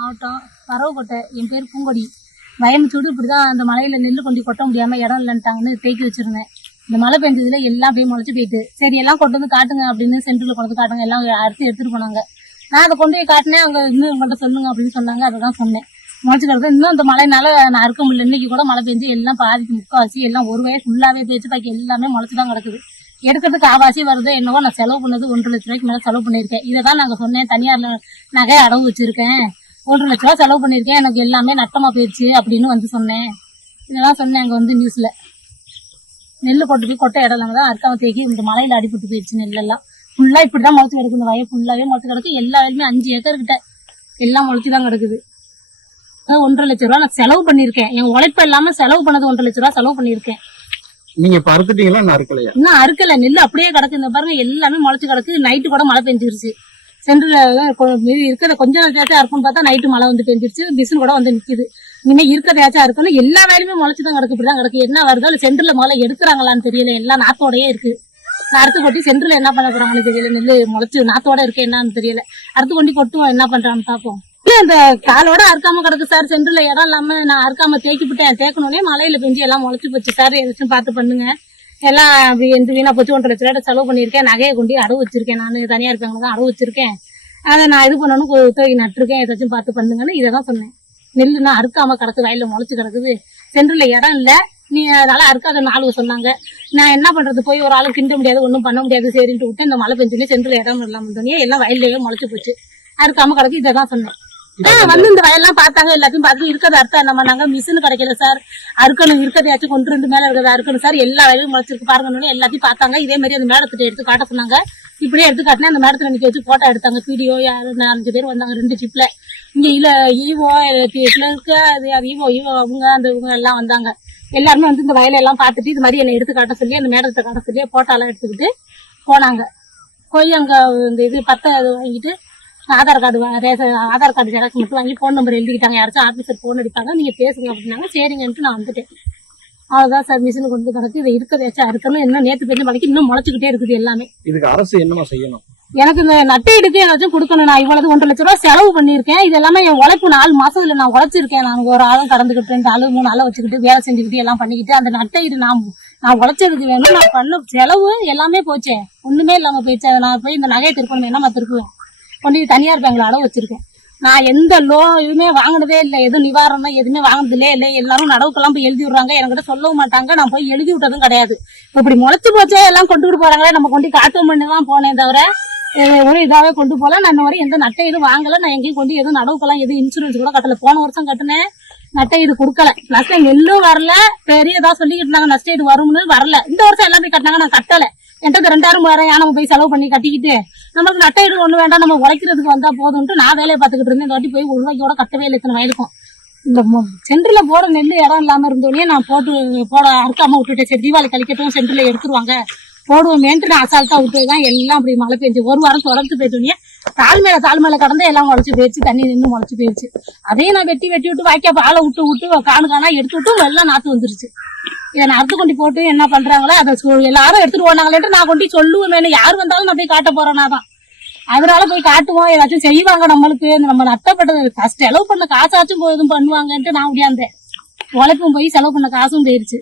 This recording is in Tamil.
மாவட்டம் பறவைக்கோட்டை என் பேர் பூங்கொடி. பயமிச்சூடு இப்படி தான் அந்த மலையில் நெல் கொண்டு கொட்ட முடியாமல் இடம் இல்லைன்ட்டாங்கன்னு தேக்கி வச்சிருந்தேன். இந்த மழை பெஞ்சதுல எல்லாம் அப்படியே முளைச்சி போயிட்டு சரி எல்லாம் கொண்டு வந்து காட்டுங்க அப்படின்னு சென்டரில் கொண்டு வந்து காட்டுங்க. எல்லாம் அறுத்து எடுத்துகிட்டு போனாங்க. நான் அதை கொண்டு போய் காட்டினேன். அங்கே இன்னும் உங்கள்கிட்ட சொல்லுங்க அப்படின்னு சொன்னாங்க. அதை தான் சொன்னேன். முளைச்சி கிடக்கு இன்னும் இந்த மழைனால நான் அறுக்க முடியல. இன்னைக்கு கூட மழை பெஞ்சு எல்லாம் பாதிக்கு முக்காவாசி எல்லாம் ஒரு வயசு ஃபுல்லாகவே தேய்ச்சி பாக்கி எல்லாமே முளைச்சி தான் கிடக்குது. எடுக்கிறதுக்கு ஆவாசி வருது என்னவோ நான் செலவு பண்ணது ஒன்றரை லட்ச ரூபாய்க்கு மேலே செலவு பண்ணியிருக்கேன். இதை தான் நாங்கள் சொன்னேன். தனியாரில் நகை அடவு வச்சிருக்கேன். ஒன்றரை லட்ச ரூபா செலவு பண்ணியிருக்கேன். எனக்கு எல்லாமே நட்டமாக போயிடுச்சு அப்படின்னு வந்து சொன்னேன். இதெல்லாம் சொன்னேன் அங்கே வந்து நியூஸில் நெல் கொண்டு போய் கொட்டை இடம்லாங்க தான் அறுக்காம தேக்கி இந்த மலையில் அடிபட்டு போயிடுச்சு நெல்லெல்லாம். ஃபுல்லாக இப்படி தான் முளைச்சி கிடக்கு இந்த வயல் ஃபுல்லாகவே முளைச்சி கிடக்கு. எல்லா வயலுமே அஞ்சு ஏக்கர் கிட்ட. எல்லாம் முளைச்சி தான் கிடக்குது. அதான் ஒன்றரை லட்ச ரூபா நான் செலவு பண்ணியிருக்கேன். என் உழைப்பு இல்லாமல் செலவு பண்ணது ஒன்றரை லட்ச ரூபா செலவு பண்ணியிருக்கேன். நீங்க இப்ப அறுத்துட்டீங்களா? நான் அறுக்கலையா? இன்னும் அறுக்கல. நெல் அப்படியே கிடக்கு. இந்த பாருங்க எல்லாமே முளைச்சு கிடக்கு. நைட்டு கூட மழை பெஞ்சிருச்சு. சென்டர்ல இருக்கிற கொஞ்சம் நேரத்தையாச்சும் இருக்கும்னு பார்த்தா நைட்டு மழை வந்து பெஞ்சிருச்சு. பிசுன் கூட வந்து நிக்குது. இனிமே இருக்கிறதையாச்சும் இருக்கணும் எல்லா வேலையுமே முளைச்சு தான் கிடக்கு இப்படிதான் கிடக்கு. என்ன வருதோ இல்லை சென்டர்ல முதல்ல எடுக்கிறாங்களான்னு தெரியல. எல்லாம் நாத்தோடயே இருக்கு. அறுத்து கொட்டி சென்டர்ல என்ன பண்ண போறாங்கன்னு தெரியல. நெல் முளைச்சு நாத்தோட இருக்கு என்னன்னு தெரியல. அறுத்து கொண்டி கொட்டுவோம். என்ன பண்றான்னு பார்ப்போம். அந்த இந்த காலோட அறுக்காம கிடக்கு சார். சென்டர்ல இடம் இல்லாம நான் அறுக்காம தேக்கி விட்டேன் தேக்கணும்னே மலையில பெஞ்சு எல்லாம் முளைச்சு போச்சு. சார் எதாச்சும் பார்த்து பண்ணுங்க. எல்லாம் அப்படி எந்த வீணா போச்சு ஒன்றரை லட்ச ரூபாய் செலவு பண்ணியிருக்கேன். நகையை கொண்டு அடவு வச்சிருக்கேன் நான். தனியா இருக்காங்க அடவு வச்சிருக்கேன். அதை நான் இது பண்ணணும் தூக்கி நட்டுருக்கேன். ஏதாச்சும் பார்த்து பண்ணுங்கன்னு இதை தான் சொன்னேன். நெல்லுனா அறுக்காம கிடக்கு வயல்ல முளைச்சு கிடக்குது. சென்டர்ல இடம் இல்ல. நீ அதனால அறுக்காத நாலு சொன்னாங்க. நான் என்ன பண்றது? போய் ஒரு ஆளு கிண்ட முடியாது ஒன்றும் பண்ண முடியாது சரின்ட்டு விட்டு இந்த மழை பெஞ்சுன்னு சென்டர்ல இடம் இல்லாமல் எல்லாம் வயல்லயே முளைச்சு போச்சு. அறுக்காம கிடக்கு இதை தான் சொன்னேன். வந்து இந்த வயல்லாம் பார்த்தாங்க எல்லாத்தையும் பார்த்து இருக்கிறது அர்த்தம் என்ன பண்ணாங்க மிஷின் கிடைக்கல சார். அறுக்கணும் இருக்கிறதையாச்சும் கொண்டு ரெண்டு மேல இருக்கிறத அறுக்கணும் சார். எல்லா வயலும் முளைச்சிருக்கு பாருங்கன்னு எல்லாத்தையும் பார்த்தாங்க. இதே மாதிரி அந்த மேடத்திட்ட எடுத்து காட்ட சொன்னாங்க. இப்படியே எடுத்து காட்டினா அந்த மேடத்துல நிக்க வச்சு போட்டோ எடுத்தாங்க. பிடிஓ யாரு நாலஞ்சு பேர் வந்தாங்க ரெண்டு ஷிப்ல இங்க இல்ல ஈவோ இருக்க அது அது ஈவோ ஈவோ அவங்க அந்த இவங்க எல்லாம் வந்தாங்க. எல்லாருமே வந்து இந்த வயலெல்லாம் பார்த்துட்டு இது மாதிரி என்னை எடுத்து காட்ட சொல்லி அந்த மேடத்தை காட்ட சொல்லி போட்டோ எல்லாம் எடுத்துக்கிட்டு போனாங்க. போய் அங்க இந்த இது பத்தை வாங்கிட்டு Aadhaar card ration Aadhaar card xerox மட்டும் வாங்கி ஃபோன் நம்பர் எழுதிக்கிட்டாங்க. யாராச்சும் ஆஃபீஸர் ஃபோன் அடிப்பாங்க. நீங்க பேசுங்க அப்படின்னாங்க. சரிங்கன்ட்டு நான் வந்துட்டேன். அவ்வளவுதான் சார் மிஷின் கொண்டு கிடக்கு இதை இருக்கிறதாச்சும் அறுக்கணும். இன்னும் நேற்று பெஞ்ச மழைக்கு இன்னும் முளைச்சிக்கிட்டே இருக்குது எல்லாமே. இதுக்கு அரசு என்னமா செய்யணும்? எனக்கு இந்த நட்டையிடுக்கு ஏதாச்சும் கொடுக்கணும். நான் இவ்வளவு ஒன்றரை லட்ச ரூபாய் செலவு பண்ணியிருக்கேன். இது எல்லாமே என் உழைப்பு. நாலு மாசத்துல நான் உழைச்சிருக்கேன். நான் ஒரு ஆளும் கடந்துக்கிட்டு ரெண்டு ஆளு மூணு ஆளை வச்சுக்கிட்டு வேலை செஞ்சுக்கிட்டு எல்லாம் பண்ணிக்கிட்டு அந்த நட்டையிடு நான் நான் உழைச்சதுக்கு வேணும். நான் பண்ண செலவு எல்லாமே போச்சே. ஒண்ணுமே இல்லாம போயிடுச்சு. நான் போய் இந்த நகையை திருப்பணும்? என்னமா திருப்புவேன்? கொண்டு தனியார் பேங்க்ல அடவு வச்சிருக்கேன். நான் எந்த லோ எதுவுமே வாங்கினதே இல்லை. எதுவும் நிவாரணம் எதுவுமே வாங்கினதுலே இல்லை. எல்லாரும் நடவுக்கெல்லாம் போய் எழுதி விடுறாங்க. என்கிட்ட சொல்லவும் மாட்டாங்க. நான் போய் எழுதி விட்டதும் கிடையாது. இப்படி முளைச்சு போச்சே எல்லாம் கொண்டுகிட்டு போறாங்களே. நம்ம கொண்டு காட்டு பண்ணி தான் போனேன் தவிர ஒரு இதாவே கொண்டு போகல. நான் வரை எந்த நட்டை எதுவும் வாங்கல. நான் எங்கேயும் கொண்டு எதுவும் நடவுக்கெல்லாம் எதுவும் இன்சூரன்ஸ் கூட கட்டல. போன வருஷம் கட்டினேன். நட்டை இது கொடுக்கல. பிளஸ் நெல்லும் வரல. பெரிய ஏதாவது சொல்லிக்கிட்டு இருந்தாங்க. நஷ்ட இது வரும்னு வரல. இந்த வருஷம் எல்லாமே கட்டினாங்க. நான் கட்டல. என்கிட்ட ரெண்டாயிரம் மூவாயிரம் யானை போய் செலவு பண்ணி கட்டிக்கிட்டு நம்மளுக்கு நட்டை இடம் ஒண்ணு வேண்டாம் நம்ம உழைக்கிறதுக்கு வந்தா போதும்ட்டு நான் வேலையை பார்த்துக்கிட்டு இருந்தேன். இந்த வாட்டி போய் ஒரு ரூபாய்க்கோட கட்டவே இல்லை இத்தனை வயலுக்கும் இந்த சென்டர்ல போட நெல் இடம் இல்லாம இருந்தோடனே நான் போட்டு போட அறுக்காம விட்டுட்டேன். சரி தீபாவளி கழிக்கட்டும் சென்டர்ல எடுத்துருவாங்க. போடுவோமேன்ட்டு நான் அசால்ட்டா விட்டு தான் எல்லாம் அப்படி மழை பெஞ்சு ஒரு வாரம் தொடர்ந்து போயிட்டோன்னே தாழ் மேல தாழ் மேல கடந்து எல்லாம் முளைச்சு போயிடுச்சு தண்ணி நின்று முளைச்சு போயிடுச்சு அதையும் நான் வெட்டி வெட்டி விட்டு வாய்க்கா பாலை விட்டு விட்டு காணு காணா எடுத்து விட்டு எல்லாம் நாத்து வந்துருச்சு. இதை நான் அறுத்து கொண்டு போட்டு என்ன பண்றாங்களோ அதை எல்லாரும் எடுத்துட்டு போனாங்களேன்ட்டு நான் கொண்டு போய் சொல்லுவேன். யார் வந்தாலும் நான் போய் காட்ட போறேன்னா தான். அதனால போய் காட்டுவோம். ஏதாச்சும் செய்வாங்க நம்மளுக்கு. நம்ம நட்டப்பட்டது ஃபர்ஸ்ட் செலவு பண்ண காசாச்சும் போய் எதுவும் பண்ணுவாங்கன்ட்டு நான் முடியாந்தேன் உழைப்பும் போய் செலவு பண்ண காசும் போயிருச்சு.